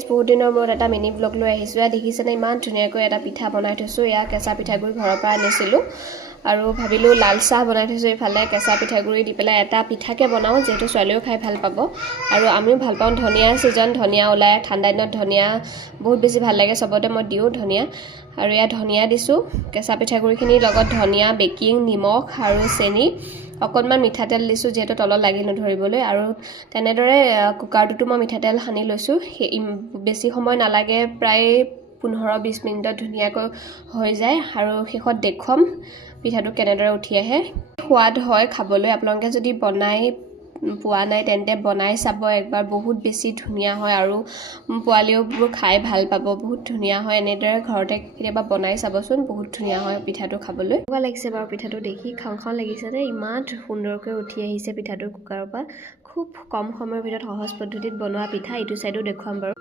Friends, বহুত দিনৰ মূৰত এটা মিনি ব্লগ লৈ আহিছোঁ। এয়া দেখিছেনে ইমান ধুনীয়াকৈ এটা পিঠা বনাই থৈছোঁ। এয়া কেঁচা পিঠাগুড়ি ঘৰৰ পৰা আনিছিলোঁ আৰু ভাবিলোঁ লাল চাহ বনাই থৈছোঁ। এইফালে কেঁচা পিঠাগুড়ি দি পেলাই এটা পিঠাকে বনাওঁ, যিহেতু ছোৱালীও খাই ভাল পাব আৰু আমিও ভাল পাওঁ। ধনিয়া ছিজন, ধনিয়া ওলাই, ঠাণ্ডা দিনত ধনিয়া বহুত বেছি ভাল লাগে, চবতে মই দিওঁ ধনিয়া। আৰু এয়া ধনিয়া দিছোঁ কেঁচা পিঠাগুড়িখিনিৰ লগত, ধনিয়া, বেকিং, নিমখ আৰু চেনি, অকণমান মিঠাতেল দিছোঁ যিহেতু তলত লাগি নধৰিবলৈ। আৰু তেনেদৰে কুকাৰটোতো মই মিঠাতেল সানি লৈছোঁ। বেছি সময় নালাগে, প্ৰায় 15-20 মিনিটত ধুনীয়াকৈ হৈ যায়। আৰু শেষত দেখুৱাম পিঠাটো কেনেদৰে উঠি আহে। সোৱাদ হয় খাবলৈ। আপোনালোকে যদি বনাই পোৱা নাই তেন্তে বনাই চাব একবাৰ, বহুত বেছি ধুনীয়া হয় আৰু পোৱালিওবোৰ খাই ভাল পাব। বহুত ধুনীয়া হয়, এনেদৰে ঘৰতে কেতিয়াবা বনাই চাবচোন, বহুত ধুনীয়া হয় পিঠাটো খাবলৈ। কেনেকুৱা লাগিছে বাৰু পিঠাটো দেখি? খাওঁ খাওঁ লাগিছেনে? ইমান সুন্দৰকৈ উঠি আহিছে পিঠাটো কুকাৰৰ পৰা। খুব কম সময়ৰ ভিতৰত সহজ পদ্ধতিত বনোৱা পিঠা। ইটো চাইডো দেখুৱাম বাৰু।